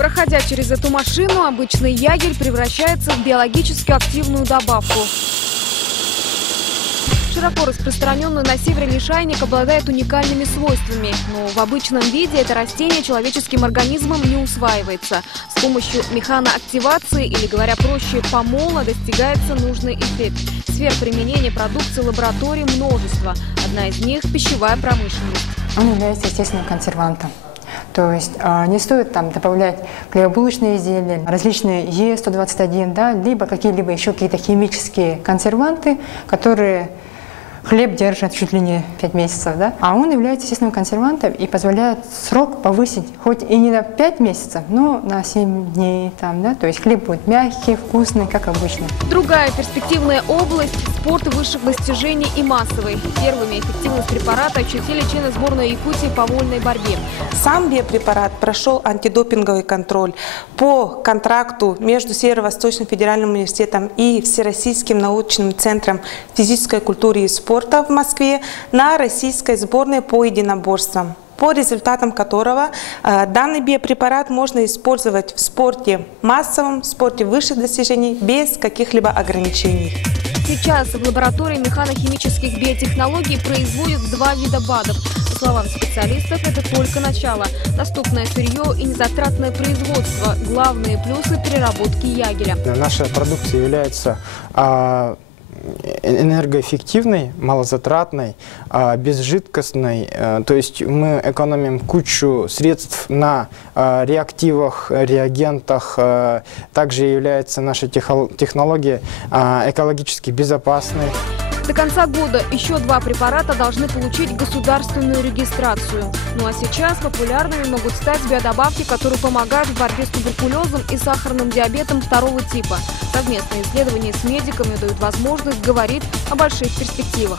Проходя через эту машину, обычный ягель превращается в биологически активную добавку. Широко распространенный на севере лишайник обладает уникальными свойствами, но в обычном виде это растение человеческим организмом не усваивается. С помощью механоактивации, или говоря проще, помола, достигается нужный эффект. Сфер применения продукции лаборатории множество. Одна из них – пищевая промышленность. Он является естественным консервантом. То есть не стоит там добавлять хлебобулочные изделия, различные Е121, да, либо какие-либо еще какие-то химические консерванты, которые хлеб держат чуть ли не 5 месяцев. Да? А он является естественным консервантом и позволяет срок повысить хоть и не на 5 месяцев, но на 7 дней. Там, да? То есть хлеб будет мягкий, вкусный, как обычно. Другая перспективная область – спорт высших достижений и массовый. Первыми эффективность препарата ощутили члены сборной Якутии по вольной борьбе. Сам биопрепарат прошел антидопинговый контроль по контракту между Северо-Восточным федеральным университетом и Всероссийским научным центром физической культуры и спорта в Москве на российской сборной по единоборствам, по результатам которого данный биопрепарат можно использовать в спорте массовом, в спорте высших достижений без каких-либо ограничений. Сейчас в лаборатории механохимических биотехнологий производят 2 вида БАДов. По словам специалистов, это только начало. Доступное сырье и незатратное производство – главные плюсы переработки ягеля. Наша продукция является энергоэффективной, малозатратной, безжидкостной. То есть мы экономим кучу средств на реактивах, реагентах. Также является наша технология экологически безопасной. До конца года еще 2 препарата должны получить государственную регистрацию. Ну а сейчас популярными могут стать биодобавки, которые помогают в борьбе с туберкулезом и сахарным диабетом 2-го типа. Совместные исследования с медиками дают возможность говорить о больших перспективах.